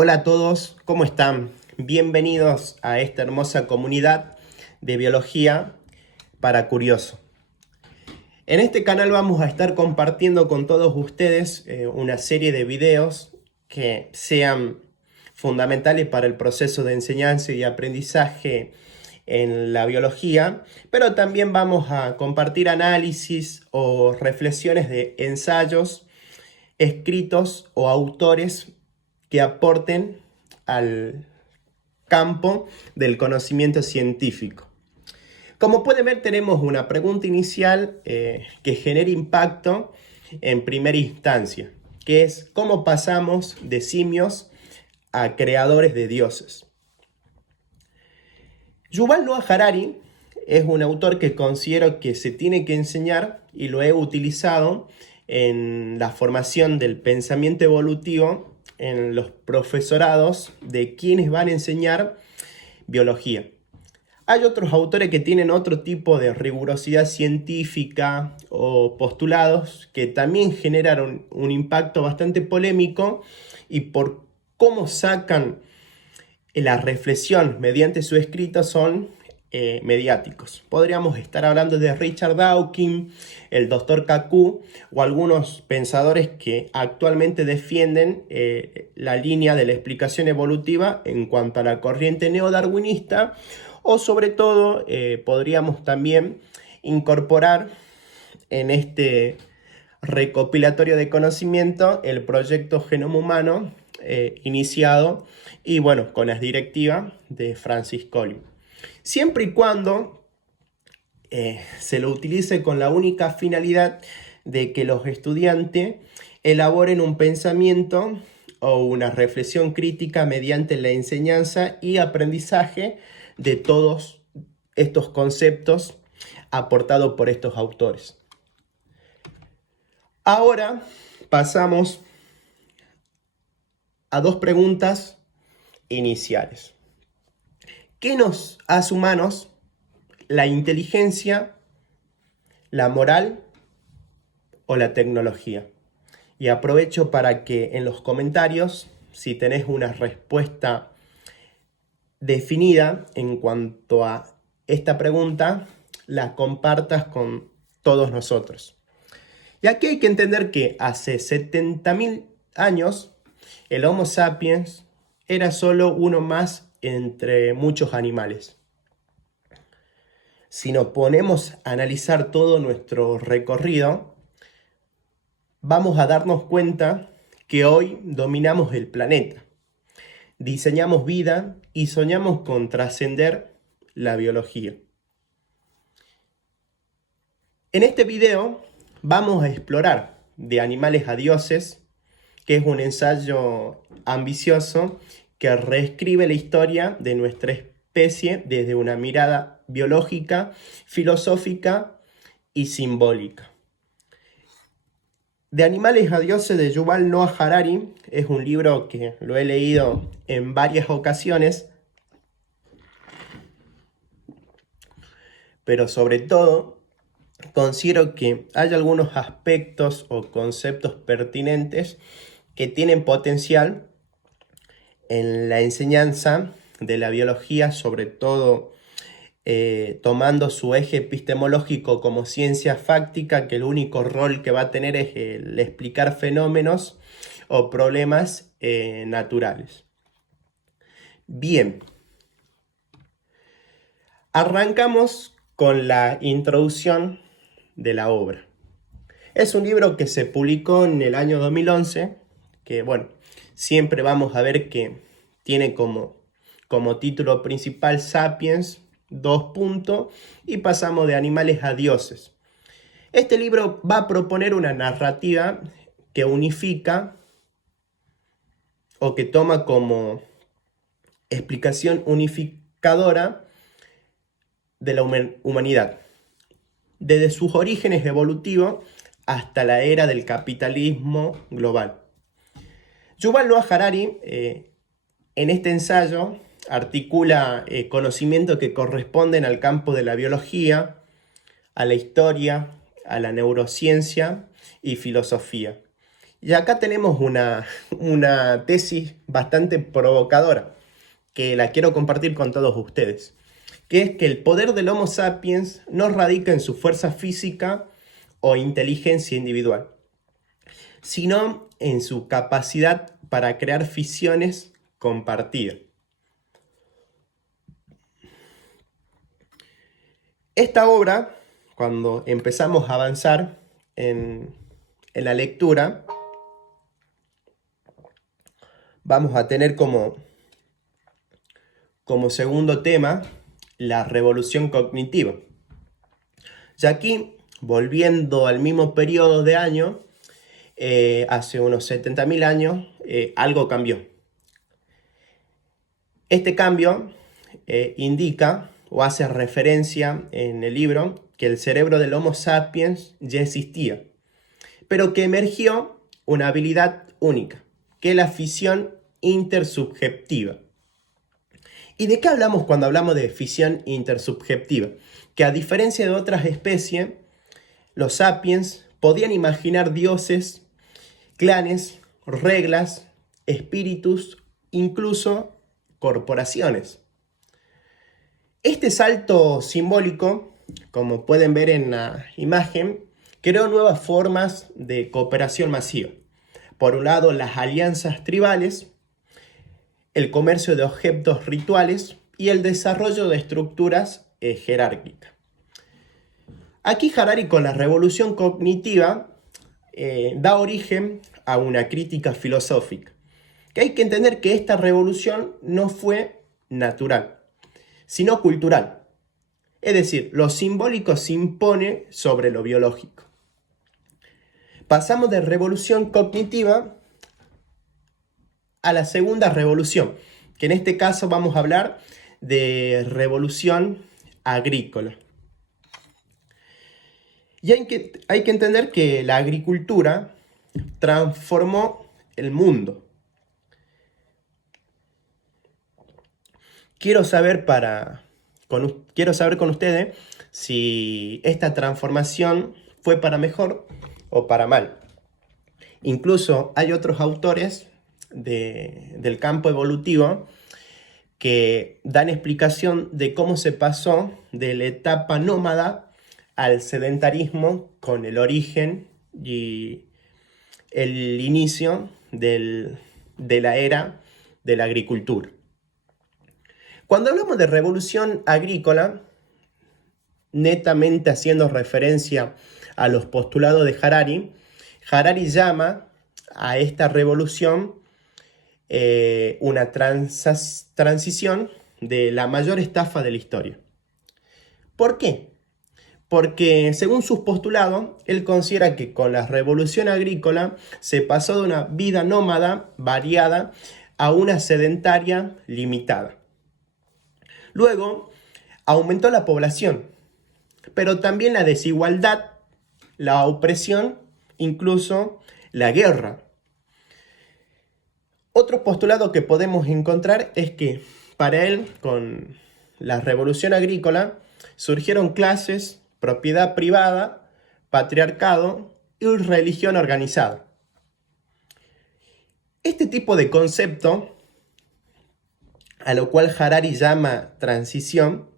Hola a todos, ¿cómo están? Bienvenidos a esta hermosa comunidad de biología para curioso. En este canal vamos a estar compartiendo con todos ustedes una serie de videos que sean fundamentales para el proceso de enseñanza y aprendizaje en la biología, pero también vamos a compartir análisis o reflexiones de ensayos escritos o autores que aporten al campo del conocimiento científico. Como pueden ver, tenemos una pregunta inicial que genera impacto en primera instancia, que es ¿cómo pasamos de simios a creadores de dioses? Yuval Noah Harari es un autor que considero que se tiene que enseñar y lo he utilizado en la formación del pensamiento evolutivo en los profesorados de quienes van a enseñar biología. Hay otros autores que tienen otro tipo de rigurosidad científica o postulados que también generaron un impacto bastante polémico y por cómo sacan la reflexión mediante su escrito son mediáticos. Podríamos estar hablando de Richard Dawkins, el Dr. Kaku o algunos pensadores que actualmente defienden la línea de la explicación evolutiva en cuanto a la corriente neodarwinista, o sobre todo podríamos también incorporar en este recopilatorio de conocimiento el proyecto Genoma Humano iniciado y bueno, con las directivas de Francis Collins. Siempre y cuando se lo utilice con la única finalidad de que los estudiantes elaboren un pensamiento o una reflexión crítica mediante la enseñanza y aprendizaje de todos estos conceptos aportados por estos autores. Ahora pasamos a dos preguntas iniciales. ¿Qué nos hace humanos? ¿La inteligencia, la moral o la tecnología? Y aprovecho para que en los comentarios, si tenés una respuesta definida en cuanto a esta pregunta, la compartas con todos nosotros. Y aquí hay que entender que hace 70.000 años el Homo sapiens era solo uno más entre muchos animales. Si nos ponemos a analizar todo nuestro recorrido, vamos a darnos cuenta que hoy dominamos el planeta, diseñamos vida y soñamos con trascender la biología. En este video vamos a explorar De animales a dioses, que es un ensayo ambicioso que reescribe la historia de nuestra especie desde una mirada biológica, filosófica y simbólica. De animales a dioses de Yuval Noah Harari es un libro que lo he leído en varias ocasiones, pero sobre todo considero que hay algunos aspectos o conceptos pertinentes que tienen potencial en la enseñanza de la biología, sobre todo tomando su eje epistemológico como ciencia fáctica, que el único rol que va a tener es el explicar fenómenos o problemas naturales. Bien, arrancamos con la introducción de la obra. Es un libro que se publicó en el año 2011, que bueno, siempre vamos a ver que tiene como título principal Sapiens, y pasamos de animales a dioses. Este libro va a proponer una narrativa que unifica o que toma como explicación unificadora de la humanidad, desde sus orígenes evolutivos hasta la era del capitalismo global. Yuval Noah Harari en este ensayo articula conocimientos que corresponden al campo de la biología, a la historia, a la neurociencia y filosofía. Y acá tenemos una tesis bastante provocadora que la quiero compartir con todos ustedes, que es que el poder del Homo sapiens no radica en su fuerza física o inteligencia individual, sino en su capacidad para crear fisiones compartidas. Esta obra, cuando empezamos a avanzar en la lectura, vamos a tener como segundo tema la revolución cognitiva. Ya aquí, volviendo al mismo periodo de año, hace unos 70.000 años, algo cambió. Este cambio indica o hace referencia en el libro que el cerebro del Homo sapiens ya existía, pero que emergió una habilidad única, que es la fisión intersubjetiva. ¿Y de qué hablamos cuando hablamos de fisión intersubjetiva? Que a diferencia de otras especies, los sapiens podían imaginar dioses, clanes, reglas, espíritus, incluso corporaciones. Este salto simbólico, como pueden ver en la imagen, creó nuevas formas de cooperación masiva. Por un lado, las alianzas tribales, el comercio de objetos rituales y el desarrollo de estructuras jerárquicas. Aquí Harari, con la revolución cognitiva, da origen a una crítica filosófica, que hay que entender que esta revolución no fue natural, sino cultural. Es decir, lo simbólico se impone sobre lo biológico. Pasamos de revolución cognitiva a la segunda revolución, que en este caso vamos a hablar de revolución agrícola. Y hay que entender que la agricultura transformó el mundo. Quiero saber con ustedes si esta transformación fue para mejor o para mal. Incluso hay otros autores del campo evolutivo que dan explicación de cómo se pasó de la etapa nómada al sedentarismo con el origen y el inicio de la era de la agricultura. Cuando hablamos de revolución agrícola, netamente haciendo referencia a los postulados de Harari, Harari llama a esta revolución una transición de la mayor estafa de la historia. ¿Por qué? Porque según sus postulados, él considera que con la revolución agrícola se pasó de una vida nómada variada a una sedentaria limitada. Luego, aumentó la población, pero también la desigualdad, la opresión, incluso la guerra. Otro postulado que podemos encontrar es que para él, con la revolución agrícola, surgieron clases, propiedad privada, patriarcado y religión organizada. Este tipo de concepto, a lo cual Harari llama transición,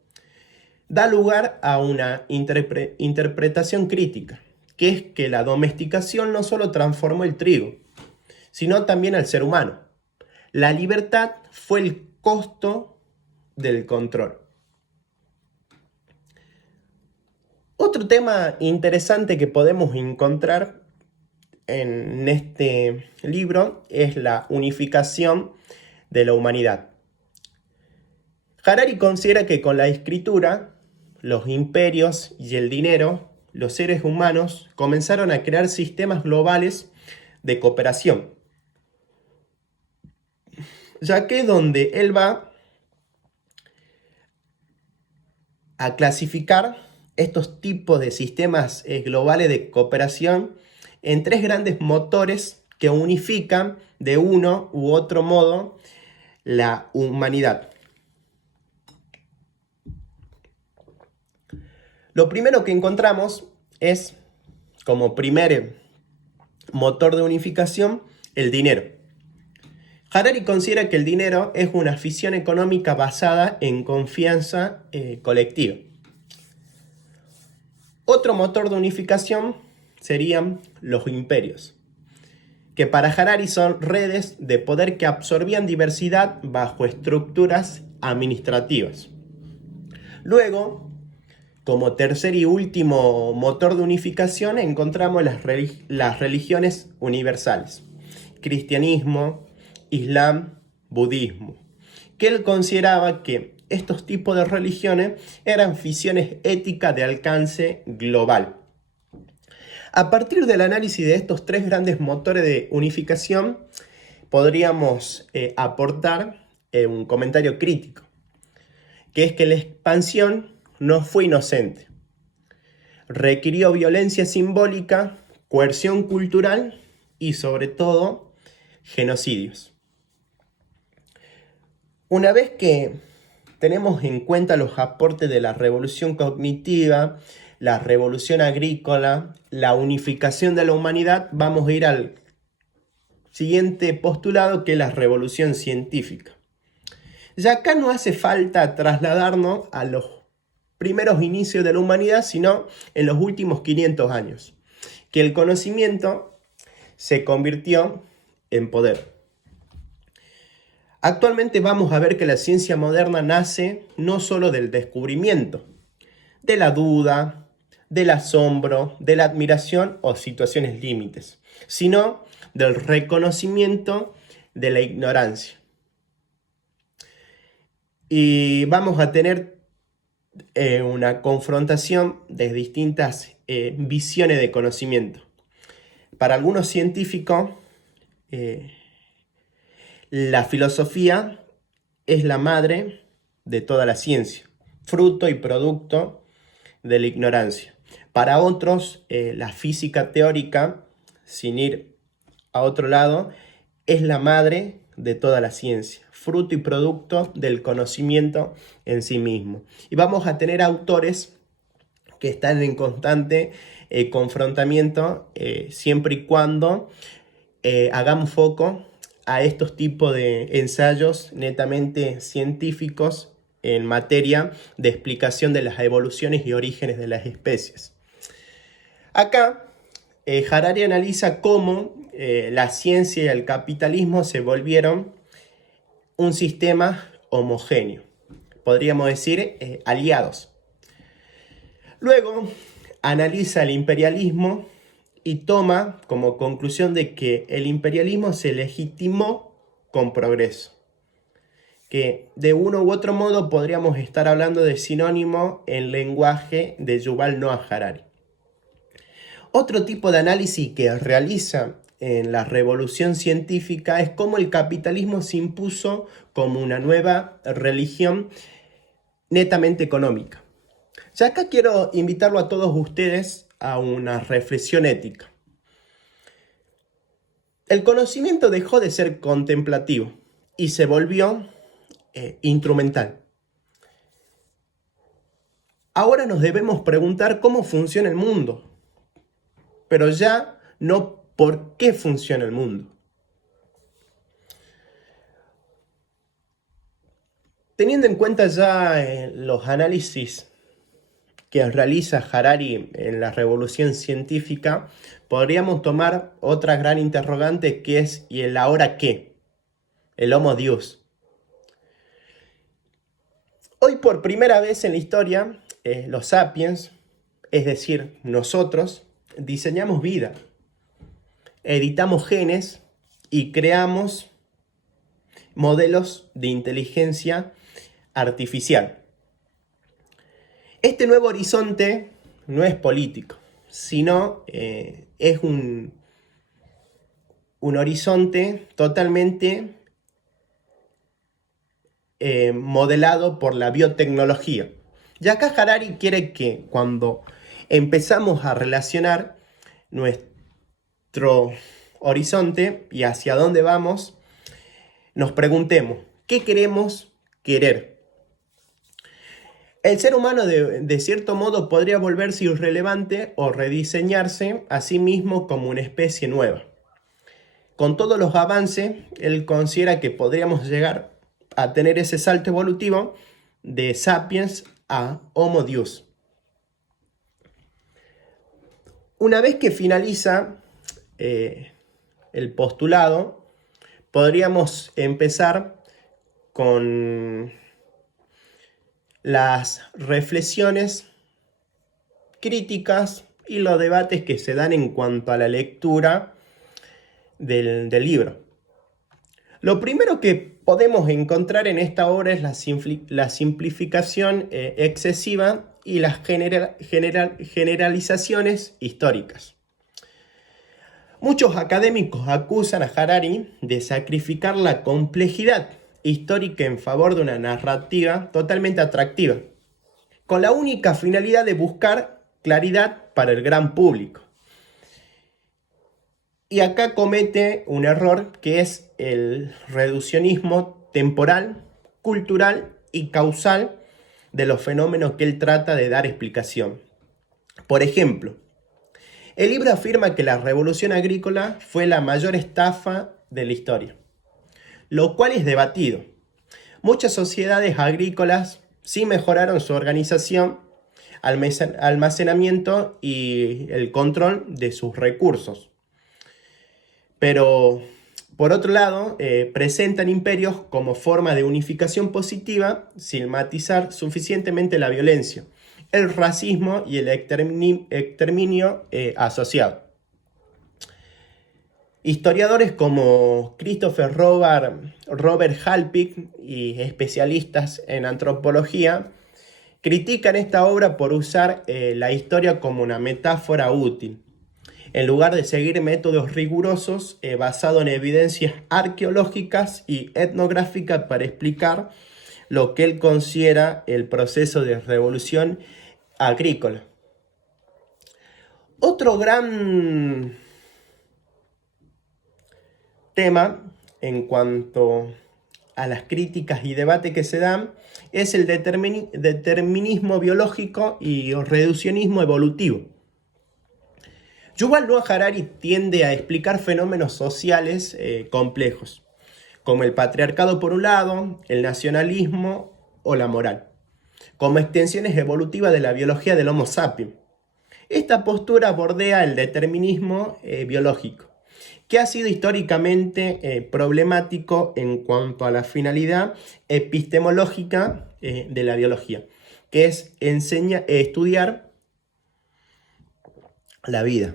da lugar a una interpretación crítica, que es que la domesticación no solo transformó el trigo, sino también al ser humano. La libertad fue el costo del control. Otro tema interesante que podemos encontrar en este libro es la unificación de la humanidad. Harari considera que con la escritura, los imperios y el dinero, los seres humanos comenzaron a crear sistemas globales de cooperación, ya que donde él va a clasificar estos tipos de sistemas globales de cooperación en tres grandes motores que unifican de uno u otro modo la humanidad. Lo primero que encontramos es, como primer motor de unificación, el dinero. Harari considera que el dinero es una ficción económica basada en confianza colectiva. Otro motor de unificación serían los imperios, que para Harari son redes de poder que absorbían diversidad bajo estructuras administrativas. Luego, como tercer y último motor de unificación, encontramos las religiones universales: cristianismo, islam, budismo, que él consideraba que estos tipos de religiones eran ficciones éticas de alcance global. A partir del análisis de estos tres grandes motores de unificación, podríamos aportar un comentario crítico, que es que la expansión no fue inocente. Requirió violencia simbólica, coerción cultural y, sobre todo, genocidios. Una vez que tenemos en cuenta los aportes de la revolución cognitiva, la revolución agrícola, la unificación de la humanidad, vamos a ir al siguiente postulado, que es la revolución científica. Ya acá no hace falta trasladarnos a los primeros inicios de la humanidad, sino en los últimos 500 años, que el conocimiento se convirtió en poder. Actualmente vamos a ver que la ciencia moderna nace no solo del descubrimiento, de la duda, del asombro, de la admiración o situaciones límites, sino del reconocimiento de la ignorancia. Y vamos a tener una confrontación de distintas visiones de conocimiento. Para algunos científicos, la filosofía es la madre de toda la ciencia, fruto y producto de la ignorancia. Para otros, la física teórica, sin ir a otro lado, es la madre de toda la ciencia, fruto y producto del conocimiento en sí mismo. Y vamos a tener autores que están en constante confrontamiento, siempre y cuando hagamos foco a estos tipos de ensayos netamente científicos en materia de explicación de las evoluciones y orígenes de las especies. Acá, Harari analiza cómo la ciencia y el capitalismo se volvieron un sistema homogéneo, podríamos decir aliados. Luego analiza el imperialismo y toma como conclusión de que el imperialismo se legitimó con progreso, que de uno u otro modo podríamos estar hablando de sinónimo en lenguaje de Yuval Noah Harari. Otro tipo de análisis que realiza en la revolución científica es cómo el capitalismo se impuso como una nueva religión netamente económica. Ya acá quiero invitarlo a todos ustedes a una reflexión ética. El conocimiento dejó de ser contemplativo y se volvió instrumental. Ahora nos debemos preguntar cómo funciona el mundo, pero ya no por qué funciona el mundo. Teniendo en cuenta ya los análisis que realiza Harari en la revolución científica, podríamos tomar otra gran interrogante, que es ¿y el ahora qué? El Homo Deus. Hoy por primera vez en la historia, los sapiens, es decir, nosotros, diseñamos vida, editamos genes y creamos modelos de inteligencia artificial. Este nuevo horizonte no es político, sino es un horizonte totalmente modelado por la biotecnología. Y acá Harari quiere que cuando empezamos a relacionar nuestro horizonte y hacia dónde vamos, nos preguntemos, ¿qué queremos querer? El ser humano de cierto modo podría volverse irrelevante o rediseñarse a sí mismo como una especie nueva. Con todos los avances, él considera que podríamos llegar a tener ese salto evolutivo de sapiens a Homo Deus. Una vez que finaliza el postulado, podríamos empezar con las reflexiones críticas y los debates que se dan en cuanto a la lectura del libro. Lo primero que podemos encontrar en esta obra es la simplificación excesiva y las generalizaciones históricas. Muchos académicos acusan a Harari de sacrificar la complejidad histórica en favor de una narrativa totalmente atractiva, con la única finalidad de buscar claridad para el gran público. Y acá comete un error que es el reduccionismo temporal, cultural y causal de los fenómenos que él trata de dar explicación. Por ejemplo, el libro afirma que la revolución agrícola fue la mayor estafa de la historia, lo cual es debatido. Muchas sociedades agrícolas sí mejoraron su organización, almacenamiento y el control de sus recursos. Pero, por otro lado, presentan imperios como forma de unificación positiva sin matizar suficientemente la violencia, el racismo y el exterminio asociado. Historiadores como Christopher Robert Halpik y especialistas en antropología critican esta obra por usar la historia como una metáfora útil, en lugar de seguir métodos rigurosos basados en evidencias arqueológicas y etnográficas para explicar lo que él considera el proceso de revolución agrícola. Otro gran tema en cuanto a las críticas y debates que se dan es el determinismo biológico y el reduccionismo evolutivo. Yuval Noah Harari tiende a explicar fenómenos sociales complejos, como el patriarcado por un lado, el nacionalismo o la moral, como extensiones evolutivas de la biología del Homo sapiens. Esta postura bordea el determinismo biológico, que ha sido históricamente problemático en cuanto a la finalidad epistemológica de la biología, que es estudiar la vida.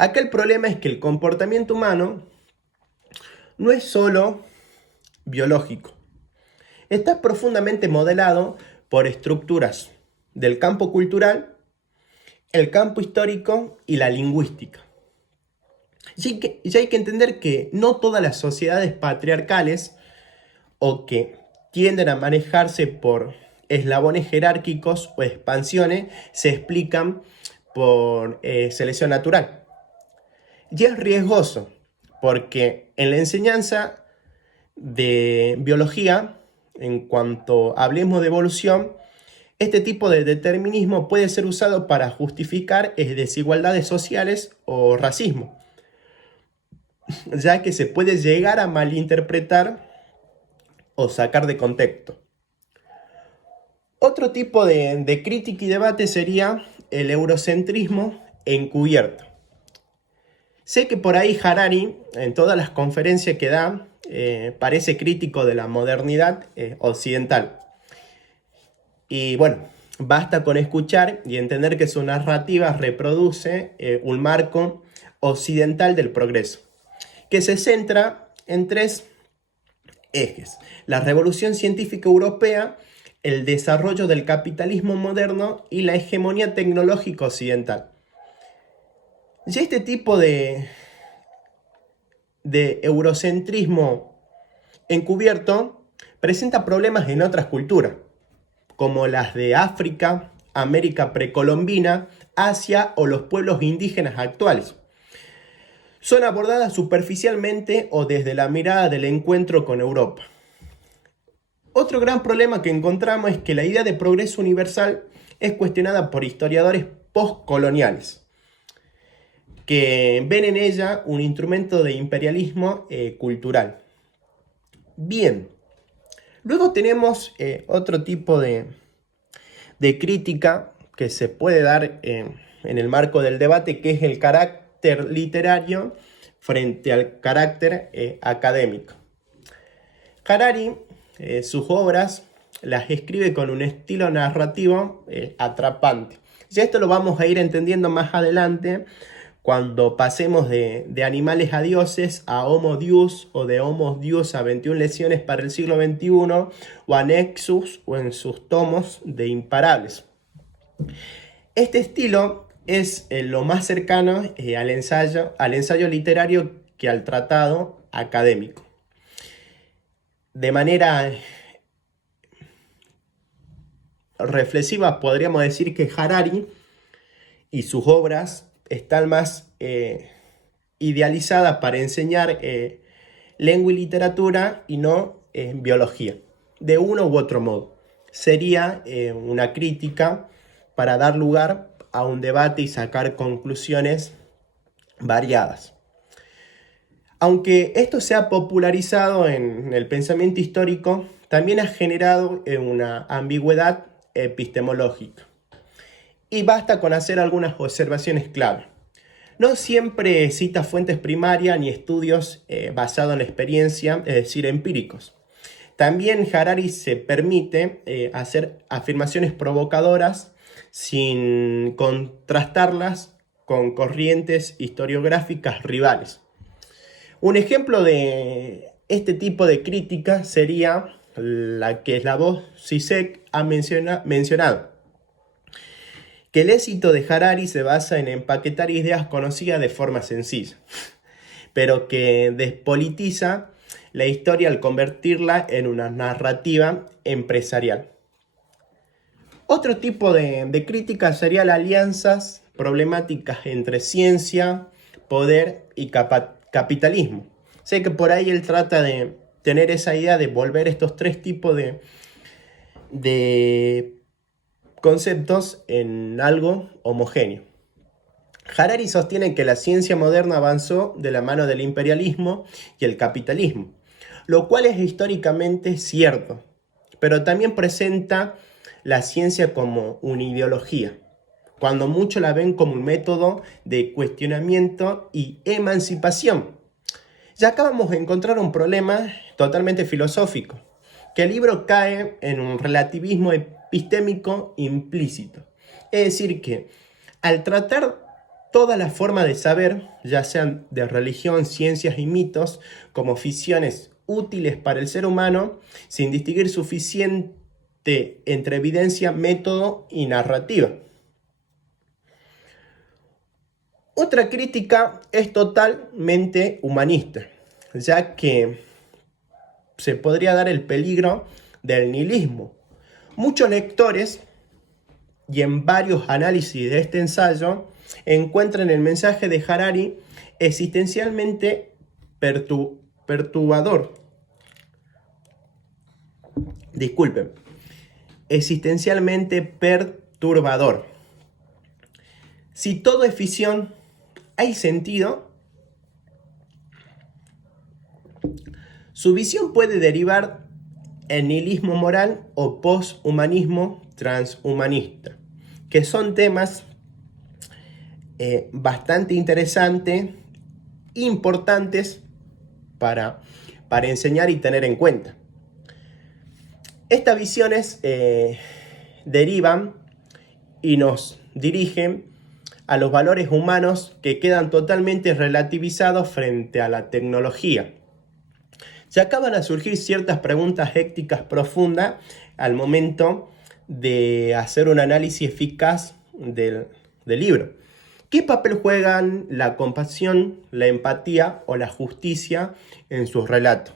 Acá el problema es que el comportamiento humano no es solo biológico, está profundamente modelado por estructuras del campo cultural, el campo histórico y la lingüística. Ya hay que entender que no todas las sociedades patriarcales o que tienden a manejarse por eslabones jerárquicos o expansiones se explican por selección natural. Y es riesgoso porque en la enseñanza de biología, en cuanto hablemos de evolución, este tipo de determinismo puede ser usado para justificar desigualdades sociales o racismo, ya que se puede llegar a malinterpretar o sacar de contexto. Otro tipo de crítica y debate sería el eurocentrismo encubierto. Sé que por ahí Harari, en todas las conferencias que da, parece crítico de la modernidad occidental. Y bueno, basta con escuchar y entender que su narrativa reproduce un marco occidental del progreso, que se centra en tres ejes: la revolución científica europea, el desarrollo del capitalismo moderno y la hegemonía tecnológica occidental. Y este tipo de eurocentrismo encubierto presenta problemas en otras culturas, como las de África, América precolombina, Asia o los pueblos indígenas actuales. Son abordadas superficialmente o desde la mirada del encuentro con Europa. Otro gran problema que encontramos es que la idea de progreso universal es cuestionada por historiadores postcoloniales, que ven en ella un instrumento de imperialismo cultural. Bien, luego tenemos otro tipo de crítica que se puede dar en el marco del debate, que es el carácter literario frente al carácter académico. Harari, sus obras las escribe con un estilo narrativo atrapante. Ya esto lo vamos a ir entendiendo más adelante cuando pasemos de animales a dioses a Homo Deus, o de Homo Deus a 21 lecciones para el siglo XXI, o a Nexus, o en sus tomos de Imparables. Este estilo es lo más cercano al ensayo literario que al tratado académico. De manera reflexiva podríamos decir que Harari y sus obras están más idealizadas para enseñar lengua y literatura y no biología, de uno u otro modo. Sería una crítica para dar lugar a un debate y sacar conclusiones variadas. Aunque esto se ha popularizado en el pensamiento histórico, también ha generado una ambigüedad epistemológica. Y basta con hacer algunas observaciones clave. No siempre cita fuentes primarias ni estudios basados en la experiencia, es decir, empíricos. También Harari se permite hacer afirmaciones provocadoras sin contrastarlas con corrientes historiográficas rivales. Un ejemplo de este tipo de crítica sería la que Slavoj Žižek ha mencionado, que el éxito de Harari se basa en empaquetar ideas conocidas de forma sencilla, pero que despolitiza la historia al convertirla en una narrativa empresarial. Otro tipo de crítica sería las alianzas problemáticas entre ciencia, poder y capitalismo. Sé que por ahí él trata de tener esa idea de volver estos tres tipos de conceptos en algo homogéneo. Harari sostiene que la ciencia moderna avanzó de la mano del imperialismo y el capitalismo, lo cual es históricamente cierto, pero también presenta la ciencia como una ideología, cuando muchos la ven como un método de cuestionamiento y emancipación. Ya acá vamos a encontrar un problema totalmente filosófico, que el libro cae en un relativismo epistémico implícito. Es decir, que al tratar todas las formas de saber, ya sean de religión, ciencias y mitos, como ficciones útiles para el ser humano, sin distinguir suficiente entre evidencia, método y narrativa. Otra crítica es totalmente humanista, ya que se podría dar el peligro del nihilismo. Muchos lectores, y en varios análisis de este ensayo, encuentran el mensaje de Harari existencialmente perturbador. Disculpen, existencialmente perturbador. Si todo es ficción, ¿hay sentido? Su visión puede derivar en nihilismo moral o posthumanismo transhumanista, que son temas bastante interesantes, importantes para enseñar y tener en cuenta. Estas visiones derivan y nos dirigen a los valores humanos que quedan totalmente relativizados frente a la tecnología. Se acaban a surgir ciertas preguntas éticas profundas al momento de hacer un análisis eficaz del libro. ¿Qué papel juegan la compasión, la empatía o la justicia en sus relatos?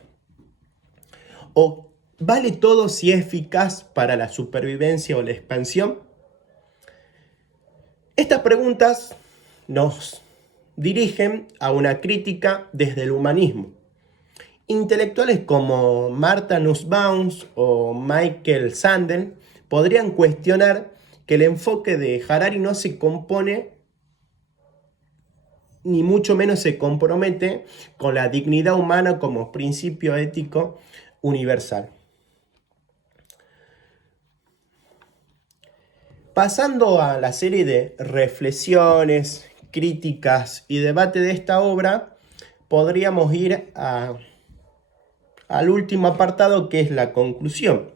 ¿O vale todo si es eficaz para la supervivencia o la expansión? Estas preguntas nos dirigen a una crítica desde el humanismo Intelectuales como Martha Nussbaum o Michael Sandel podrían cuestionar que el enfoque de Harari no se compone ni mucho menos se compromete con la dignidad humana como principio ético universal. Pasando a la serie de reflexiones, críticas y debate de esta obra, podríamos ir al último apartado, que es la conclusión.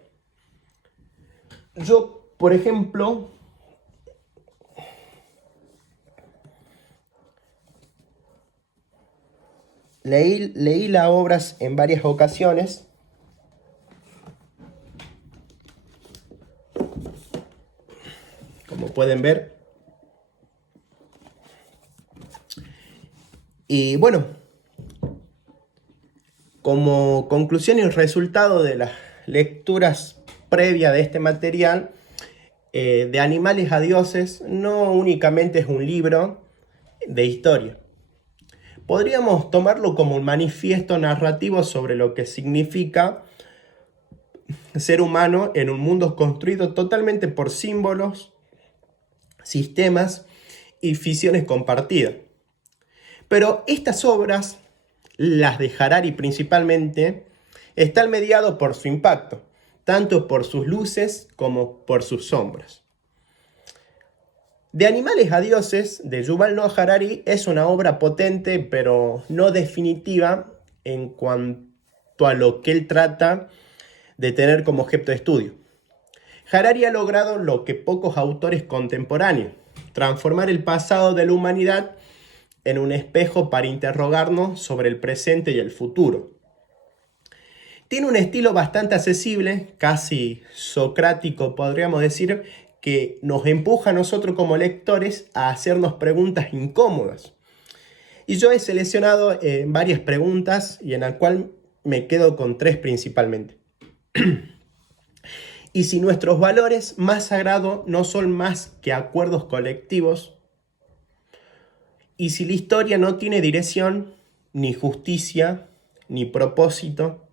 Yo, por ejemplo, leí las obras en varias ocasiones. Como pueden ver. Y bueno, como conclusión y resultado de las lecturas previas de este material, de Animales a Dioses no únicamente es un libro de historia. Podríamos tomarlo como un manifiesto narrativo sobre lo que significa ser humano en un mundo construido totalmente por símbolos, sistemas y visiones compartidas. Pero estas obras, las de Harari principalmente, están mediadas por su impacto, tanto por sus luces como por sus sombras. De Animales a Dioses, de Yuval Noah Harari, es una obra potente, pero no definitiva en cuanto a lo que él trata de tener como objeto de estudio. Harari ha logrado lo que pocos autores contemporáneos: transformar el pasado de la humanidad en un espejo para interrogarnos sobre el presente y el futuro. Tiene un estilo bastante accesible, casi socrático podríamos decir, que nos empuja a nosotros como lectores a hacernos preguntas incómodas. Y yo he seleccionado varias preguntas y en la cual me quedo con 3 principalmente. ¿Y si nuestros valores más sagrados no son más que acuerdos colectivos? ¿Y si la historia no tiene dirección, ni justicia, ni propósito?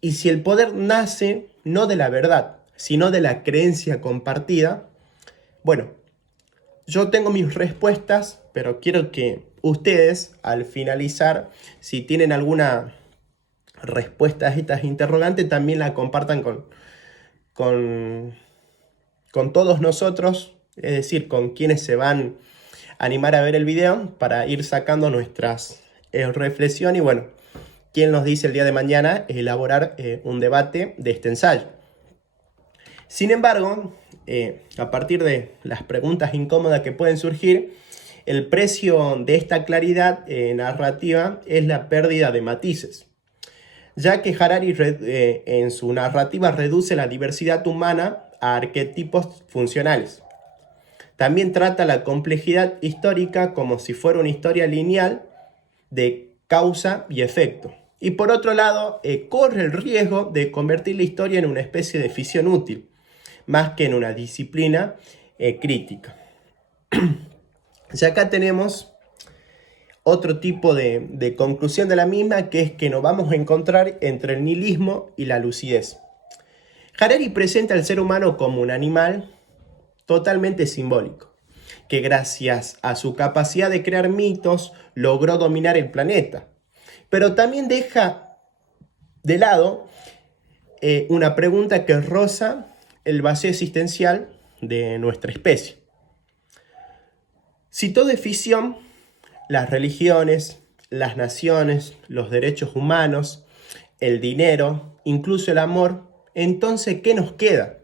¿Y si el poder nace no de la verdad, sino de la creencia compartida? Bueno, yo tengo mis respuestas, pero quiero que ustedes, al finalizar, si tienen alguna respuesta a estas interrogantes, también la compartan con todos nosotros, es decir, con quienes se van a animar a ver el video, para ir sacando nuestras reflexiones y bueno, quién nos dice el día de mañana elaborar un debate de este ensayo. Sin embargo, a partir de las preguntas incómodas que pueden surgir, el precio de esta claridad narrativa es la pérdida de matices, ya que Harari en su narrativa reduce la diversidad humana a arquetipos funcionales. También trata la complejidad histórica como si fuera una historia lineal de causa y efecto. Y por otro lado, corre el riesgo de convertir la historia en una especie de ficción útil, más que en una disciplina crítica. Y acá tenemos otro tipo de conclusión de la misma, que es que nos vamos a encontrar entre el nihilismo y la lucidez. Harari presenta al ser humano como un animal totalmente simbólico, que gracias a su capacidad de crear mitos logró dominar el planeta. Pero también deja de lado una pregunta que roza el vacío existencial de nuestra especie. Si todo es ficción, las religiones, las naciones, los derechos humanos, el dinero, incluso el amor, entonces, ¿qué nos queda?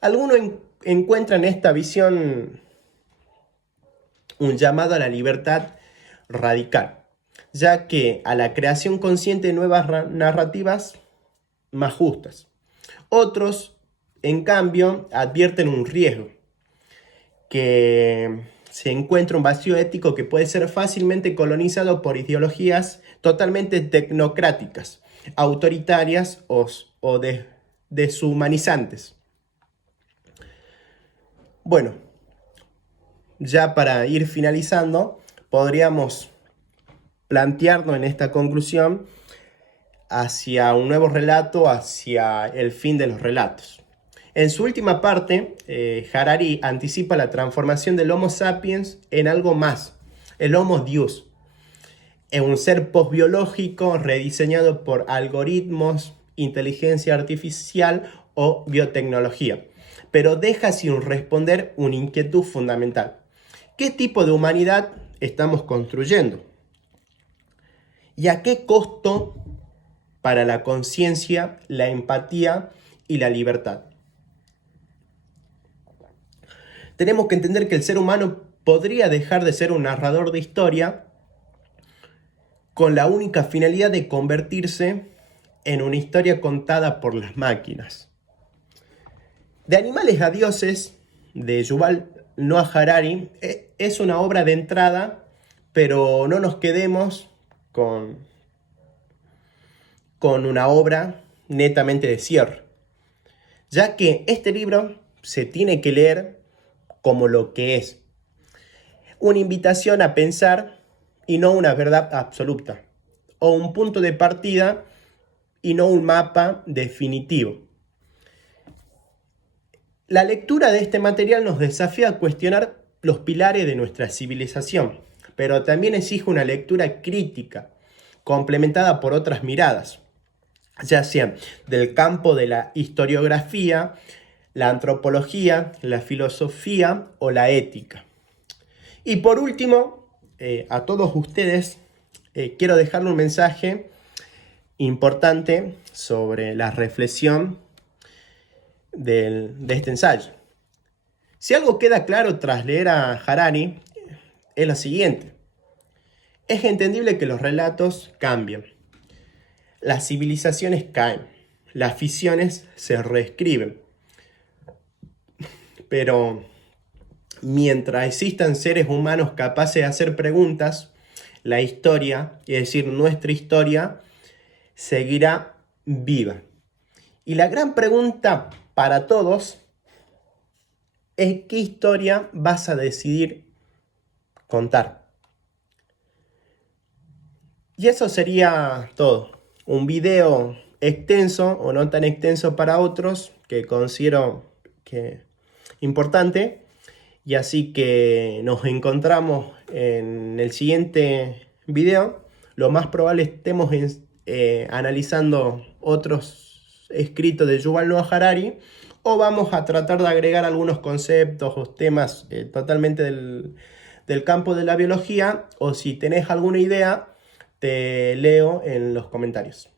Algunos encuentran en esta visión un llamado a la libertad radical, ya que a la creación consciente de nuevas narrativas más justas. Otros, en cambio, advierten un riesgo, que se encuentra un vacío ético que puede ser fácilmente colonizado por ideologías totalmente tecnocráticas, autoritarias o deshumanizantes. Bueno, ya para ir finalizando, podríamos plantearnos en esta conclusión hacia un nuevo relato, hacia el fin de los relatos. En su última parte, Harari anticipa la transformación del Homo sapiens en algo más, el Homo Deus, en un ser postbiológico rediseñado por algoritmos, inteligencia artificial o biotecnología, pero deja sin responder una inquietud fundamental. ¿Qué tipo de humanidad estamos construyendo? ¿Y a qué costo para la conciencia, la empatía y la libertad? Tenemos que entender que el ser humano podría dejar de ser un narrador de historia con la única finalidad de convertirse en una historia contada por las máquinas. De animales a dioses, de Yuval Noah Harari, es una obra de entrada, pero no nos quedemos con una obra netamente de cierre, ya que este libro se tiene que leer como lo que es, una invitación a pensar y no una verdad absoluta, o un punto de partida y no un mapa definitivo. La lectura de este material nos desafía a cuestionar los pilares de nuestra civilización, pero también exige una lectura crítica, complementada por otras miradas, ya sea del campo de la historiografía, la antropología, la filosofía o la ética. Y por último, a todos ustedes quiero dejarle un mensaje importante sobre la reflexión de este ensayo. Si algo queda claro tras leer a Harari, es lo siguiente. Es entendible que los relatos cambian, las civilizaciones caen, las ficciones se reescriben, pero mientras existan seres humanos capaces de hacer preguntas, la historia, es decir, nuestra historia, seguirá viva. Y la gran pregunta para todos es: ¿qué historia vas a decidir contar? Y eso sería todo. Un video extenso o no tan extenso para otros, que considero que importante. Y así que nos encontramos en el siguiente video. Lo más probable estemos analizando otros escritos de Yuval Noah Harari, o vamos a tratar de agregar algunos conceptos o temas totalmente del campo de la biología, o si tenés alguna idea, te leo en los comentarios.